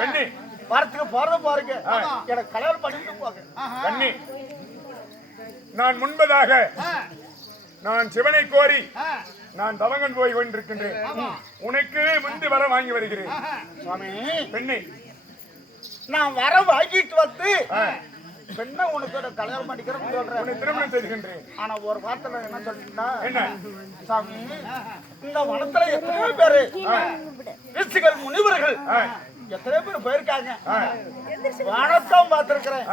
கண்ணி வரத்துக்கு போறது பாருங்க எனக்கு கல்யாணம் பண்ணிட்டு போங்க கண்ணி. நான் முன்பதாக நான் சிவனை கோரி நான் தவங்கன் போய் கொண்டிருக்கின்றேன். உனக்கு முந்தி வர வாங்கி வருகிறேன். சுவாமி பெண்ணே, நான் வர வாங்கிட்டு வந்து பெண்ணை உனக்கு கல்யாணம் பண்ணிக்கிறேன்னு சொல்றேன். உன்னை திருமணம் செய்கின்றேன். ஆனா ஒரு வார்த்தை என்ன சொல்லிட்டா என்ன சாமி, இந்த வனத்துல எத்தனையோ பேரு ரிஷிகள் முனிவர்கள் எத்தனையோ பேர் போயிருக்காங்க. வானத்தான் பார்த்திருக்கிறேன்,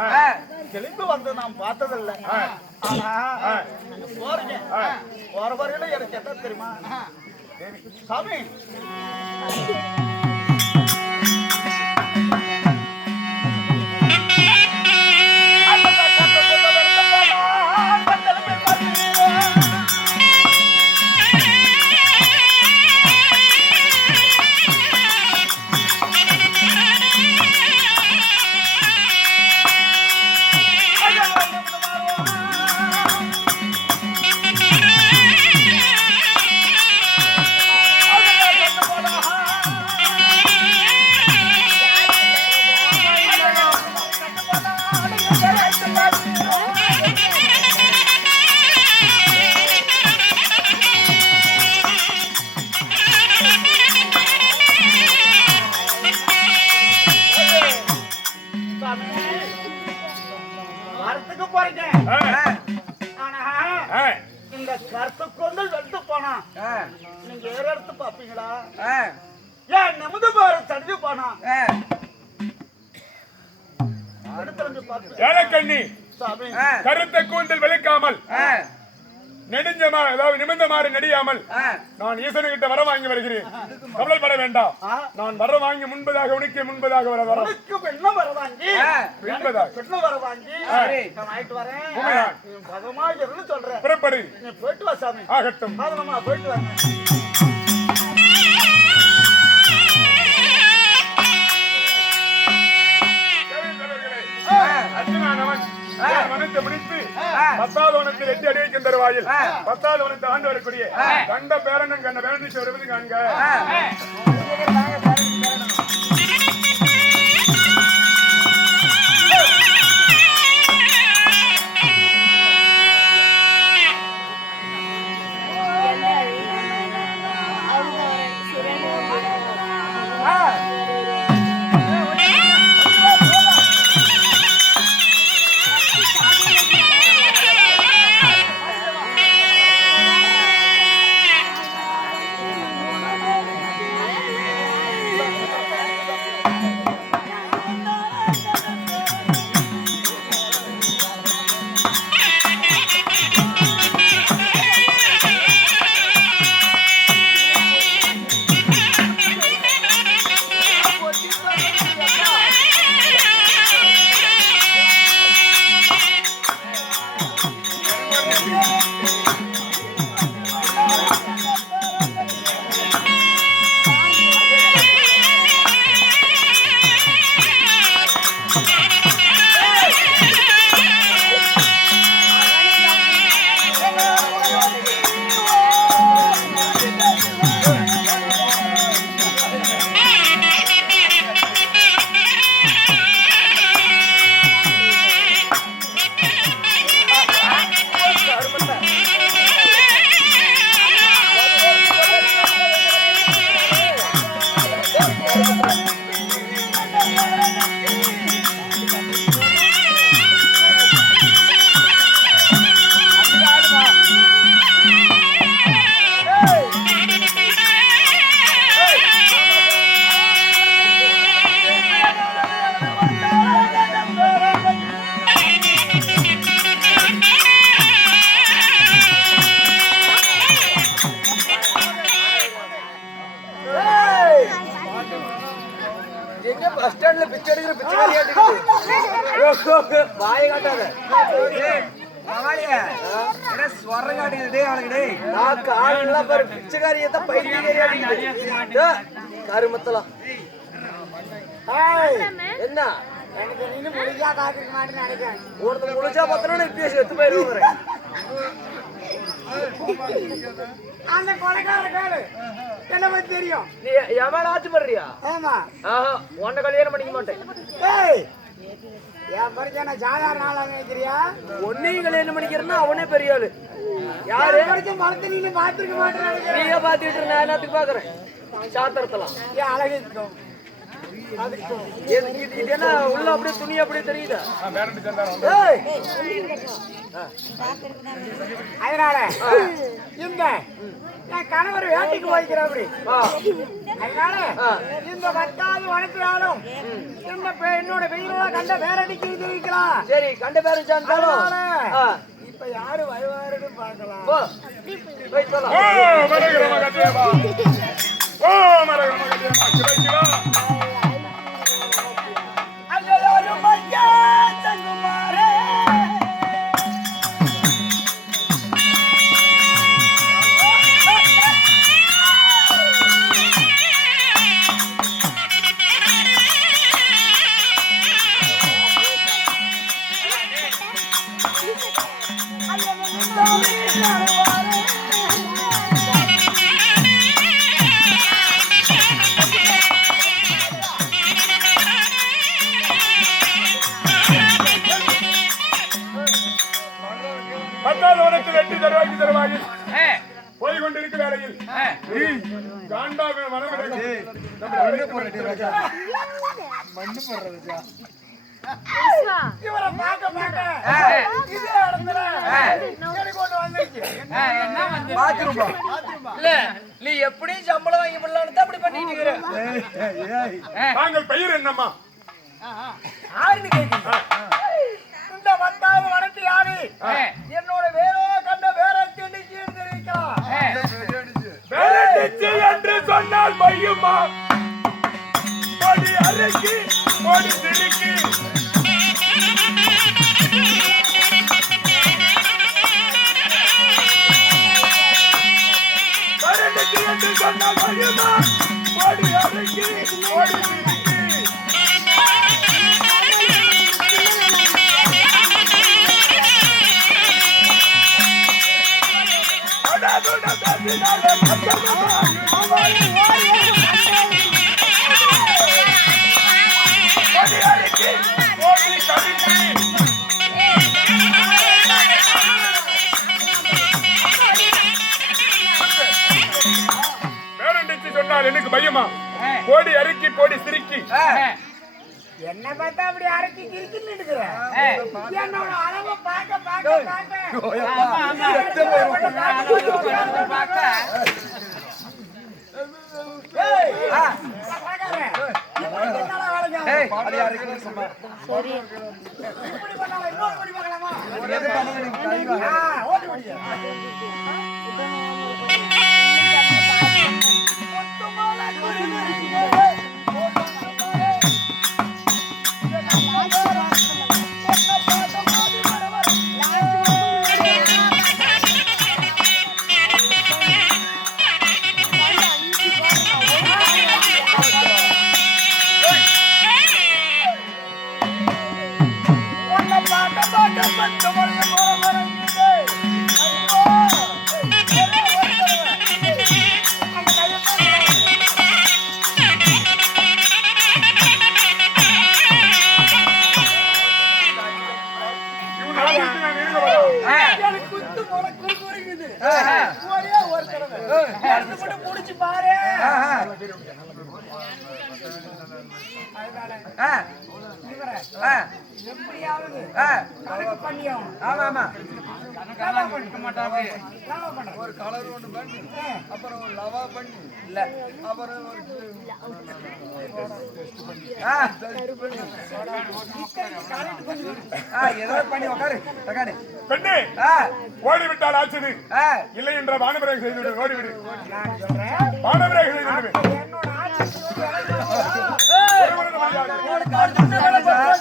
கிளம்பி வந்து நான் பார்த்ததில்லை. ஆனா நீங்க போறீங்க, போற வரையில எனக்கு என்ன தெரியுமா சாமி, இந்த கருத்து கொண்டு வெளுத்து போனா நீங்க வேற எடுத்து பாப்பீங்களா? ஏன் நிமிந்து பாரு தடுத்து போனா ஏலக்கண்ணி கருத்த கூந்தல் விளக்காமல் நெடுஞ்சமா அதாவது நிமிந்தமாறு நெடியாமல் நான் ஈசனுக்கிட்ட வர வாங்கி வருகிறேன். கவலைப்பட வேண்டாம். நான் வர வாங்கி முன்பதாக உனக்கு முன்பதாக வர வர என்ன வர வாங்கி முன்பதாக வர வாங்கி நான் ஆயிட்டு வரேன். பகமா இருந்து சொல்றேன். புறப்படு. நீ போயிட்டு வா சாமி. ஆகட்டும். நம்ம போயிட்டு வரேன். வனத்தை முடித்து 10வது வனத்தில் 8 அடி வைக்கும் தருவாயில் 10வது வனத்தை ஆண்டு வரக்கூடிய கண்ட பேரனும் கண்ட பேரனுக்கு வருவது காண்க. பஸ் ஸ்டாண்ட்ல பிச்சை எடுக்கிற பிச்சைக்காரி வாய காட்டாத பிச்சைக்காரியத்தான் கருமத்தலாம் என்ன எனக்கு நின்று முடிஞ்சா காத்திருக்க மாட்டேன்னு நினைக்கிறேன். ஒருத்தர் முடிச்சா பார்த்தோன்னா இப்பயே செத்து போயிருவோம். அந்த கொலைக்கார கேளு என்ன பத்தி தெரியும். நீ எவன் ஆச்சுப்படுறியா? ஆமா. ஆஹா, உன்னை கல்யாணம் பண்ணிக்க மாட்டேன். ஏய், என் பரிச்சனை சாதாரண ஆளா நினைக்கிறியா? உன்னையும் கல்யாணம் பண்ணிக்கிறேன்னா அவனே பெரிய ஆளு. யாரு பரிச்சை மரத்தை நீங்க பாத்துருக்க மாட்டேன். நீயே பாத்துட்டு இருந்த என்னத்துக்கு பாக்குறேன் சாத்திரத்தலாம். ஏன் அழகு இருக்கும் அதுக்கும் இது என்ன உள்ள அப்படியே துணி அப்படியே தெரியுதா? ஏய், அதனால இந்த என் கணவர் வேட்டைக்கு போய்க்கிறேன் அப்படி. அதனால இந்த 10வது வனத்தினாலும் என்னோட வெயிலா கண்ட பேரடிக்கு தெரிவிக்கலாம். சரி, கண்ட பேரு சேர்ந்தாலும் இப்ப யாரு வருவாருன்னு பார்க்கலாம். போய் சொல்லலாம். போய்கொண்டிருக்க வேளையில் இவரை பார்க்க பார்க்க இதே இடத்துல எனக்கு ஒண்ணு வந்துருச்சு. இல்ல, நீ எப்படியும் சம்பளம் வாங்கி பண்ணலான்னு அப்படி பண்ணிட்டு இருக்கிற. தாங்கள் பெயர் என்னம்மா? யாருன்னு கேட்குறீங்க? இந்த 10வது வனத்து யாரு? என்னோட வேறோ கண்ட வேற தெரிவிக்கலாம். என்று சொன்னால் பையுமா பொடி அரைக்கி பொடி திருக்கி என்று சொன்னால் பையுமா பொடி அரைக்கி பொடி திருக்கி எனக்கு பயமா கோடி அரிக்கி கோடி சிரிக்கி என்ன பார்த்தா அப்படி அரைச்சி கிரிக்கின்னு இருக்கிற என்னோட அளவை பார்க்க பார்க்க முடிச்சு பாரு. எப்படியாவது கணக்கு பண்ணியும் ஒரு கலர் ஒன்று பண்ணி அப்புறம் ஒரு லவா பண்ணி இல்ல அப்புறம் ஒரு ஏதோ பண்ணி உட்காரு பெண்ணே ஓடிவிட்டால் ஆச்சது இல்லை என்ற வானபிரேகம் செய்து ஓடிவிடு. வானபிரேகம் செய்து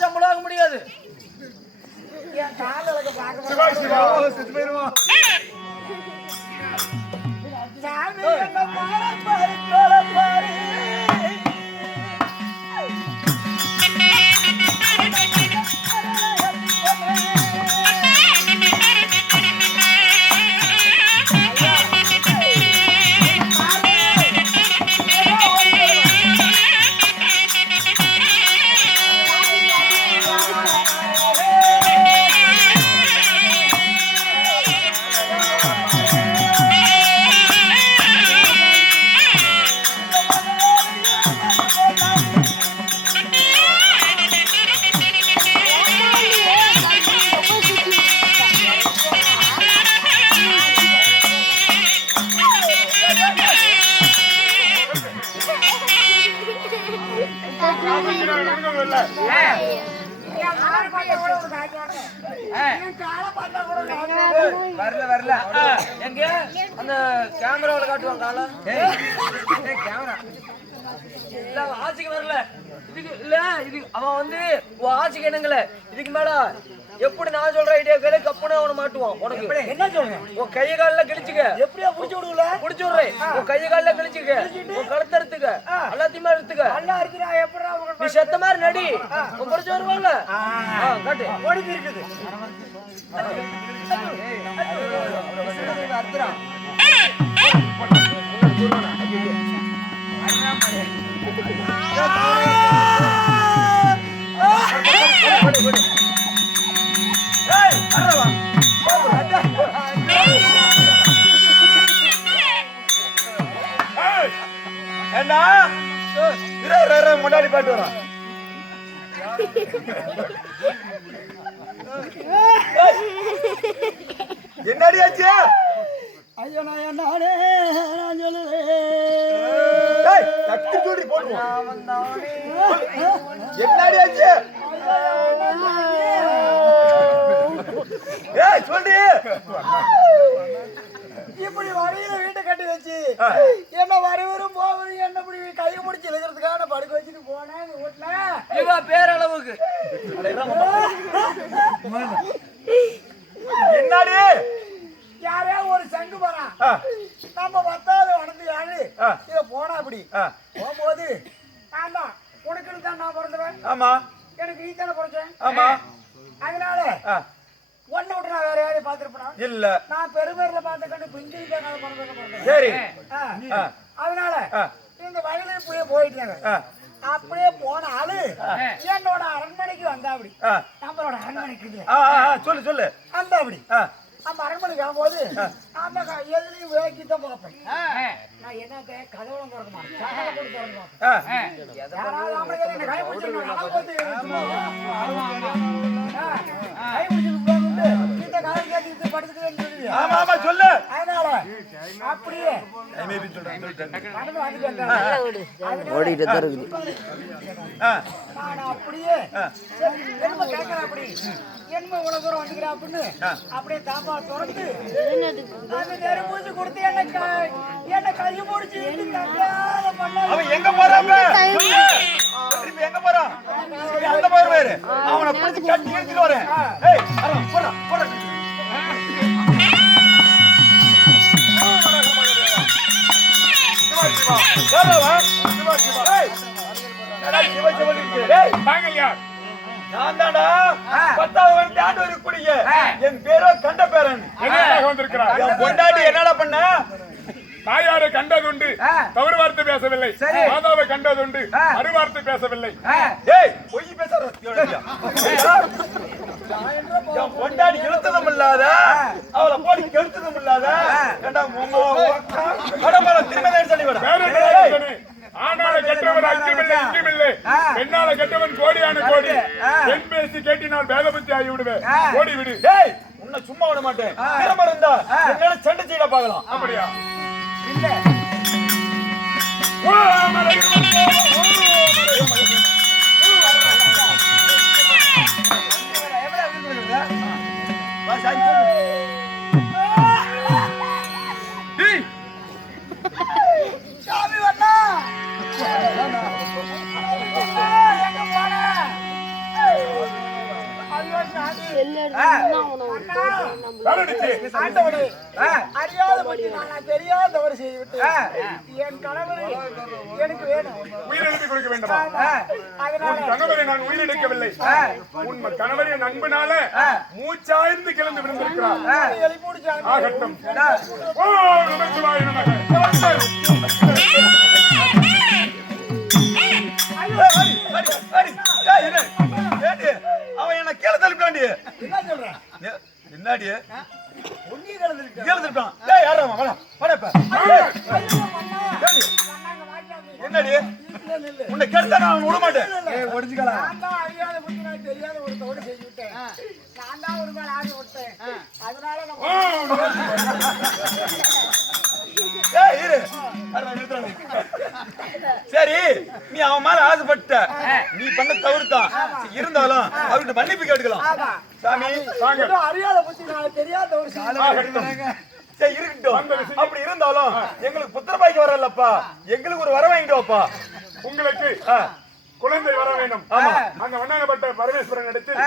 சம்பளம் முடியாது. சிவா சிவா வரல வரல எங்க அந்த கேமராவில காட்டுவாங்க கால கேமரா இல்ல ஆட்சிக்கு வரல இதுக்கு இல்ல இது அவன் வந்து ஆட்சிக்கு என்னங்கல இதுக்கு மேல எப்படி நான் சொல்ற ஐடியா கேளு கப்புனே அவனை மாட்டுவான் உனக்கு என்ன சொல்றேன் உன் கைய கால்ல கிழிச்சுக்க எப்படியா புடிச்சு விடுவல புடிச்சு விடுறேன் உன் கைய கால்ல கிழிச்சுக்க உன் கழுத்து எடுத்துக்க எல்லாத்தையுமே எடுத்துக்க நல்லா இருக்குடா எப்படா நீ செத்த மாதிரி நடி உன் புடிச்சு வருவாங்க காட்டு ஓடி இருக்குது அர்த்தம் என்ன முன்னாடி பாட்டு வரான் என்னடி ஆச்சு ஐயோ நானே நான் சொல்லுவேன் போடுவோம் என்னடி ஆச்சு ஏய் சொல்லி இப்படி வரையில வீட்டை கட்டி வச்சு என்ன வரவரும் போவரும் என்ன இப்படி கையை முடிச்சு எழுதுறதுக்காக படுக்க வச்சுட்டு போனேன் வீட்டுல இவ பேரளவுக்கு என்னாடி யாரே ஒரு சங்கு போறான் நம்ம பத்தாவது வளர்ந்து யாரு இத போனா அப்படி போகும்போது ஆமா உனக்குன்னு தான் நான் பிறந்தவன் ஆமா எனக்கு நீ தானே பிறந்தேன் ஆமா அதனால ஒண்ணு விட்டு நான் வேற யாரையும் பாத்துருப்பேன் இல்ல நான் பெருமேரில பார்த்த கண்டு பிஞ்சு பிறந்தேன் சரி அதனால இந்த வயலையும் போய் போயிட்டாங்க அப்படியே போன ஆளு என்னோட அரண்மனைக்கு வந்தா அப்படி நம்மளோட அரண்மனைக்கு சொல்லு சொல்லு அந்த அப்படி நம்ம அரண்மனைக்கு வரும்போது அந்த எதுலையும் வேக்கித்தான் பார்ப்பேன் நான் என்ன கதவுலாம் திறக்க மாட்டேன் சகலை போட்டு திறந்து பார்ப்பேன் யாராவது ஆம்பளை என்ன கை பிடிச்சிருக்காங்க கை பிடிச்சிட்டு இந்த கதை கேட்டு படுத்துக்கிட்டு ஆமா ஆமா சொல்லு அதனால அப்படியே ஓடிட்டு தான் இருக்குது நான் அப்படியே என்ன கேட்கறேன் அப்படி என்ன இவ்வளவு தூரம் வந்துக்கிறேன் அப்படின்னு அப்படியே தாப்பா திறந்து அந்த நெருப்பூசி கொடுத்து என்ன கையை முடிச்சு அவன் எங்க போறான் திருப்பி எங்க போறான் அந்த போய் வேறு அவனை பிடிச்சு கட்டி எடுத்துட்டு வரேன் ஏய் போடா போடா என் பேரோ கண்ட பேரன் கொண்டாடி என்னடா பண்ண தாயாரை கண்டதுண்டு தவறு வார்த்தை பேசவில்லை மாதாவை கண்டதுண்டு மறு வார்த்தை பேசவில்லை பொய் பேச கொண்டாடி இழுத்ததும் இல்லாத அவளை போடி கெடுத்ததும் இல்லாத ஆனால கெட்டவன் அஞ்சுமில்லை இஞ்சுமில்லை பெண்ணால கெட்டவன் கோடியான கோடி பெண் பேசி கேட்டினால் வேத புத்தி ஆகி விடுவேன் ஓடி விடு உன்னை சும்மா விட மாட்டேன் திறமை இருந்தா என்னால சண்டை செய்ய பார்க்கலாம் அப்படியா இல்ல சாமி வண்ணா எங்க போன அறியாத நான் தெரியாத தவறு செய்துவிட்டு என் கணவரை எனக்கு வேணும் உயிரிழந்து கொடுக்க வேண்டுமா உன் கணவரை நான் உயிரிழக்கவில்லை உன் கணவரை என் அன்புனால மூச்சாய்ந்து கிளந்து விழுந்திருக்கிறார் ஆகட்டும் ஓ நமச்சிவாய நமக அவன் என்ன கீழே தள்ளிட்டாண்டி என்னாடி என்னடி உன்னை கெடுத்தா நான் விட மாட்டேன் தெரியாத ஒரு தோடு செஞ்சு விட்டேன் நான் தான் ஒரு மேல ஆடி விட்டேன் அதனால இரு. அட, நிறுத்துறானே. சரி, நீ அவன் மேல ஆசைப்பட்ட, நீ பண்ண தவறுதான். இருந்தாலும் அவர்கிட்ட மன்னிப்பு கேட்டுக்கலாம். சாமி, வாங்க. ஏதோ அறியாத புத்தி, நான் தெரியாத ஒரு சரி, இருக்கட்டும். அப்படி இருந்தாலும் எங்களுக்கு புத்திரபாய்க்கு வரலப்பா, எங்களுக்கு ஒரு வர வாங்கிட்டோப்பா. உங்களுக்கு குழந்தை வர வேண்டும். ஆமா. அங்க வண்ணானப்பட்ட பரமேஸ்வரன் இடத்தில்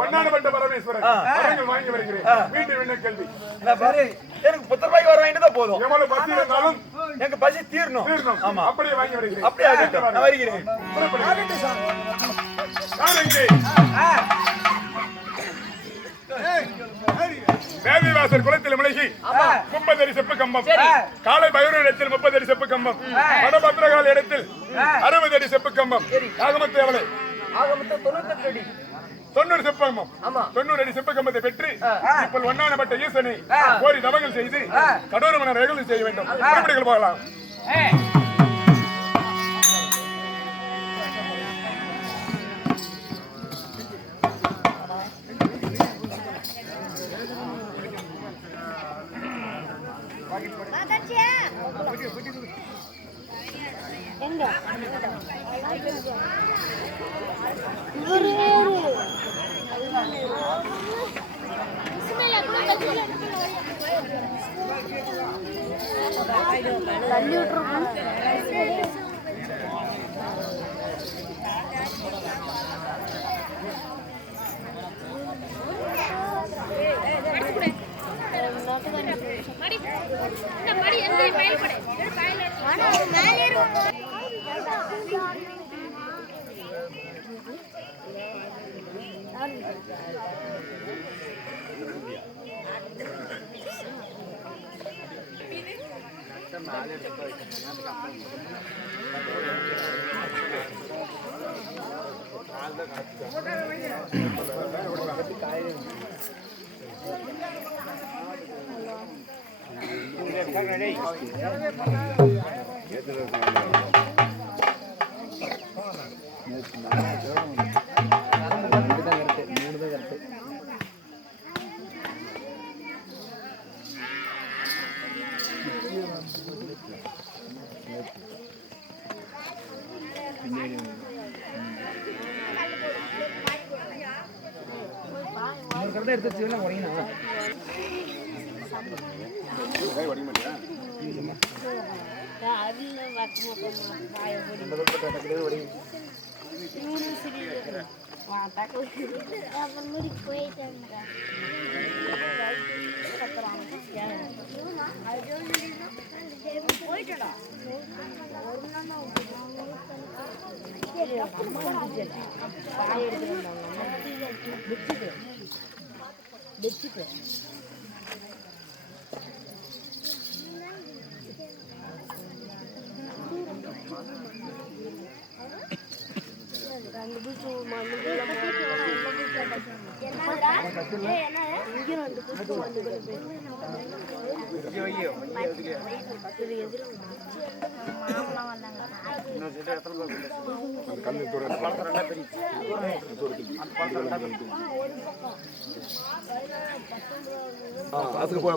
வண்ணானப்பட்ட பரமேஸ்வரன் வரங்கள் வாங்கி வருகிறேன். வீட்டு விண்ண கேள்வி. எனக்கு புத்திரபாய்க்கு வர வாங்கிட்டு தான் போதும். எவ்வளவு பசி இருந்தாலும் எனக்கு பசி தீரணும். ஆமா, அப்படியே வாங்கி வருகிறேன். அப்படியே ஆகட்டும், நான் வருகிறேன். தேவிவாசர் குளத்தில் முழுகி 30 அடி செப்பு கம்பம், காலை பைரவர் இடத்தில் 30 அடி செப்பு கம்பம், வடபத்ரகால இடத்தில் 60 அடி செப்பு கம்பம், ஆகமத்து எவ்வளவு? 90 செப்பு கம்பம். 90 அடி செப்பு கம்பத்தை பெற்று இப்போ ஒன்னானப்பட்ட ஈசனை கோரி தவங்கள் செய்து கடோரமன ரேகல் செய்ய வேண்டும். புறப்படிகள் போகலாம். தள்ளி விட்டுருக்கோம்.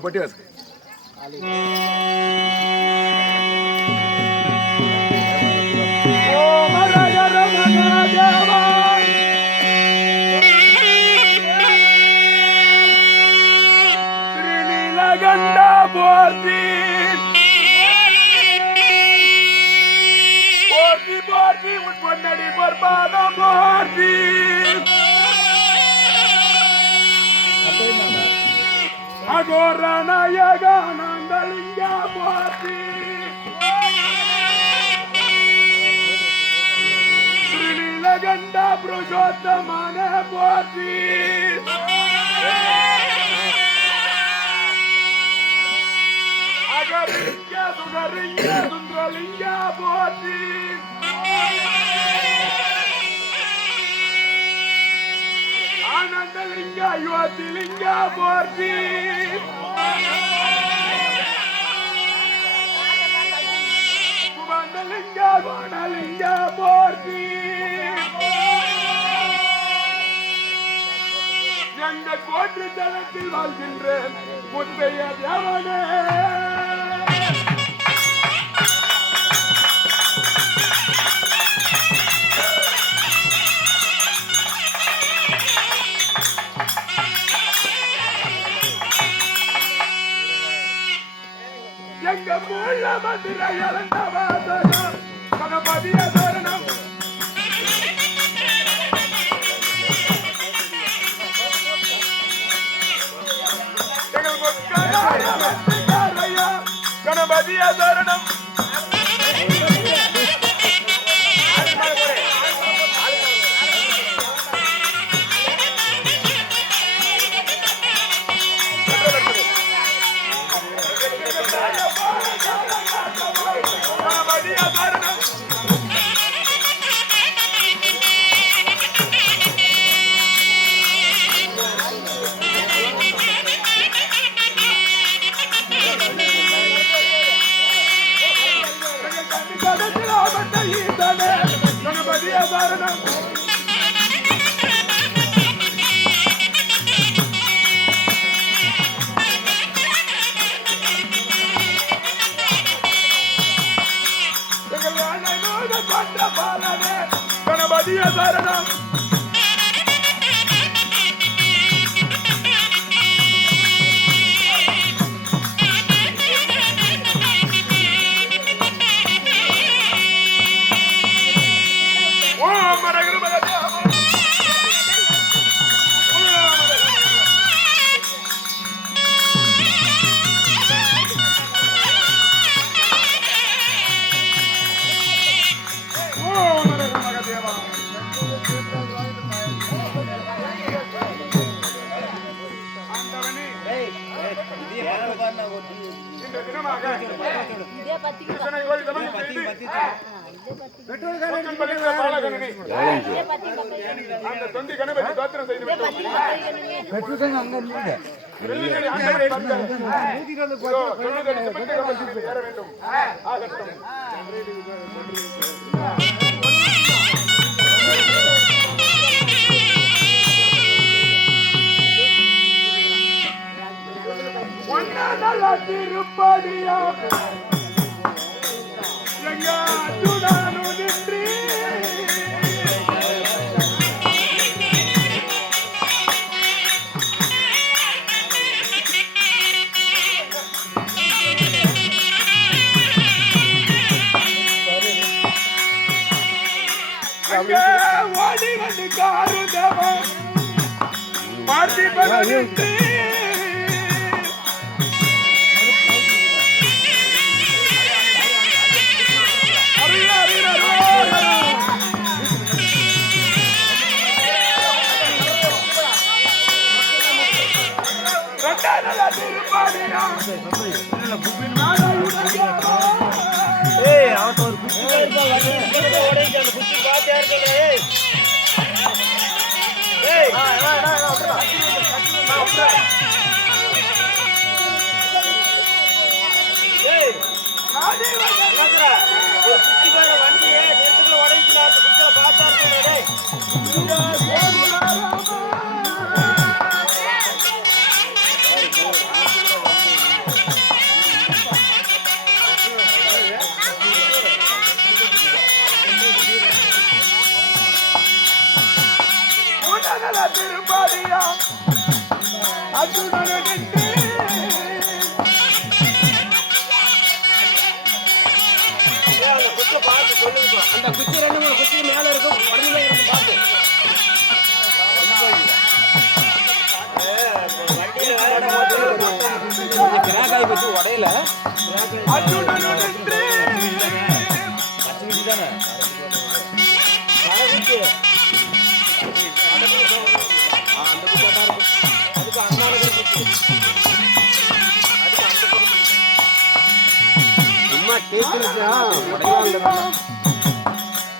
பட்டி வாசுக்கு அகோரநாயகானந்தலிங்கா போற்றி ஸ்ரீநீலகண்ட புருஷோத்தமான போற்றி அகலிங்க சுகரிங்க சுந்தரலிங்கா போற்றி ஆனந்தலிங்க யுவதிலிங்க போற்றி குமந்தலிங்க குணலிங்க போற்றி தங்க கோட்டை தளத்தில் வாழ்கின்ற முத்தைய தேவனே எங்க மூல மதுரை இழந்தவாதனம் கணபதிய தரணம் கணபதிய தரணம் கணபதிய தரணம் கணபதிய தரணம் இந்த தினமாக இத்தனை கோடி தவம் செய்து மக்கள் பலித்த பாலகனே, அந்த தொந்தி கணபதி தோத்திரம் செய்து விட்டோம். வெள்ளியடி ஆண்டவரை பார்க்க இதோ தொழுதடி செப்பத்தை கம்பத்தில் ஏற வேண்டும். ஆகட்டும். திருப்படியா எங்க அத்துடானு நின்றி ஓடி வந்து காருதவன் பார்த்திபன் நின்றி திருப்பாடியா அத்துடன் அந்த குச்சி 2-3 குச்சி மேல இருக்கும் உடனே இருக்கும் பாத்து கிராக்காய் வச்சு உடையல அத்துடன் பச்சை தானே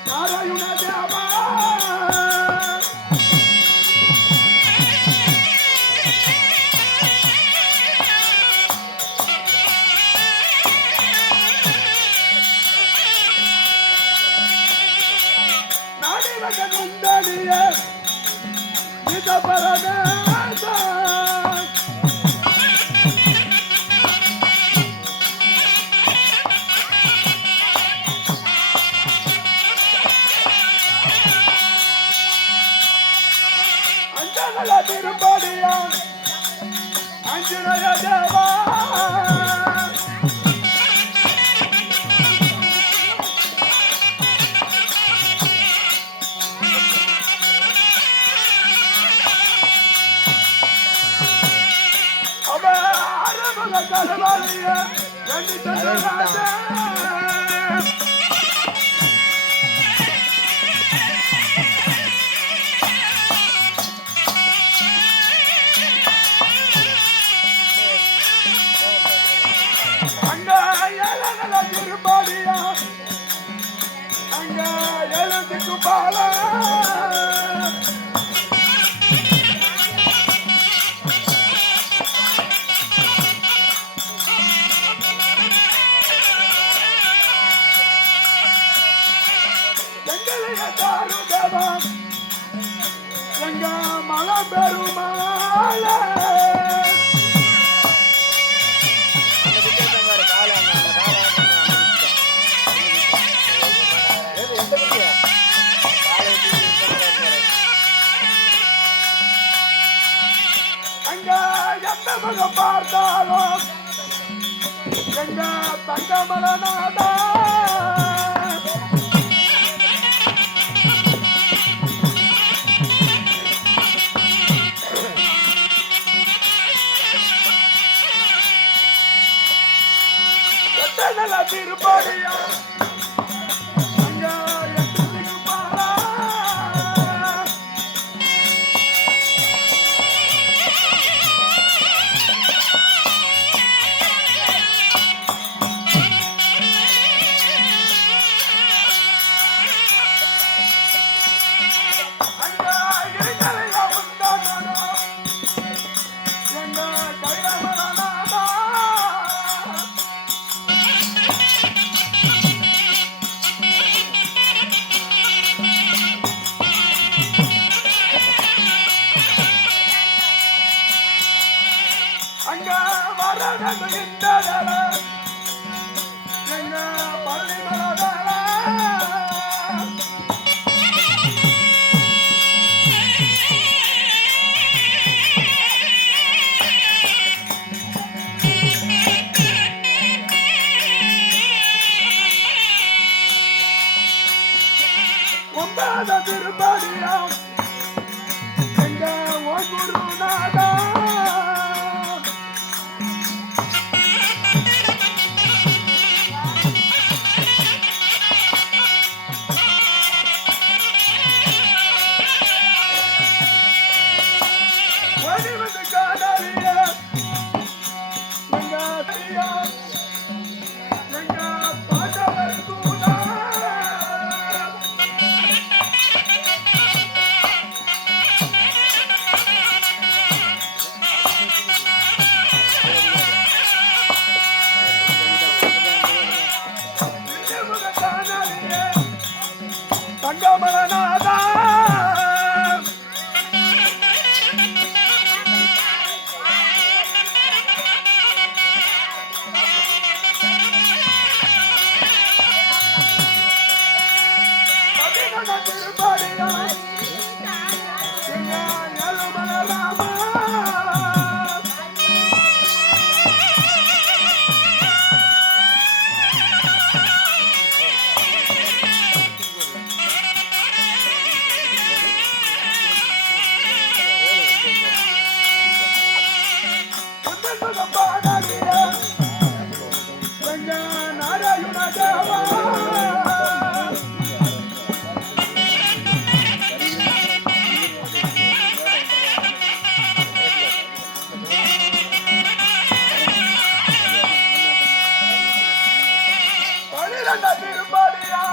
நாராயண தேவா நாடிவக முந்தனிய இத பரமே ஏழகல திருப்பதியா அஞ்சனய தேவா கலவாலிய ரெண்டு சந்தராஜ அங்க ஏழகல திருப்பதியா அங்க எழுதுக்கு பால எங்க மலை பெருமாள அங்க எந்த முகம் பார்த்தாலும் எங்க தங்கமலநாதா திருப்பதியா அங்க எட்டுக்கு பாலா அங்க இருக்கிறையா உண்டானோ எங்க கைரமணநாதா அங்க வரணுகின்றதல எங்க பள்ளி மலதல ஒன்பத திருப்பதியா எங்க ஓ குருநாதா தங்கமலநாதா திருப்பதியா எழுமலராமா நாராயண தேவா திருப்பதியா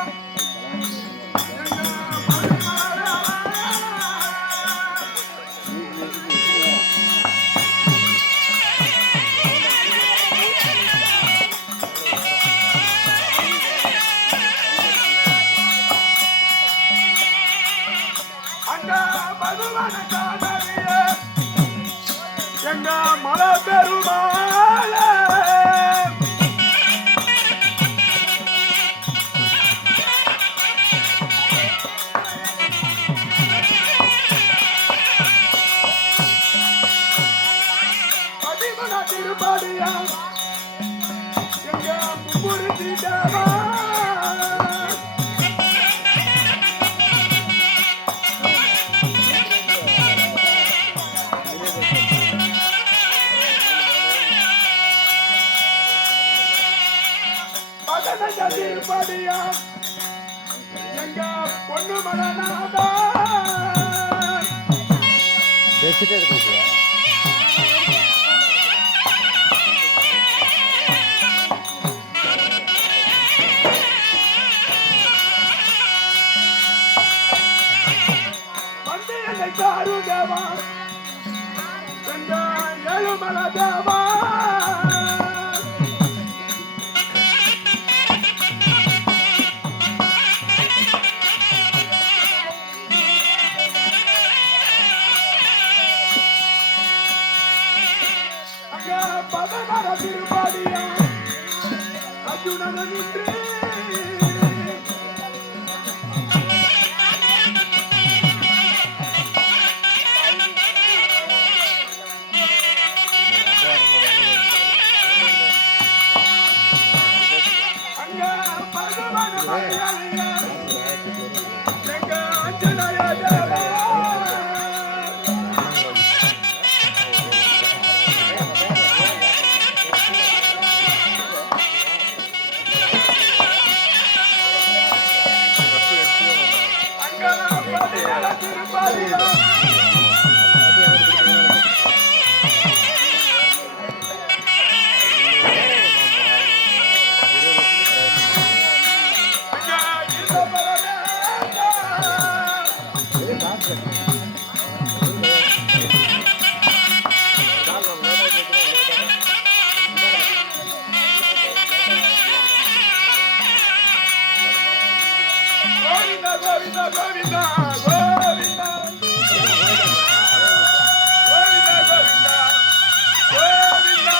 அங்க பகவான காணறிய எங்க மலை பெருமாள திருப்பதியா எங்க பொண்ணு மகனாதா வந்து என்னை காரு தேவா எங்க ஏழுமல தேவா பதனர திருப்பாடியா அர்ஜுனன நின்று அங்க பகவான மலையாளியா எங்க அஞ்சனய தேவா திருப்பாடியா கோவிந்தா கோவிந்தா கோவிந்தா கோவிந்தா கோவிந்தா கோவிந்தா கோவிந்தா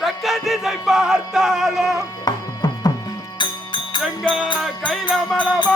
தக்க திசை பார்த்தாலும் எங்க கையில மலவா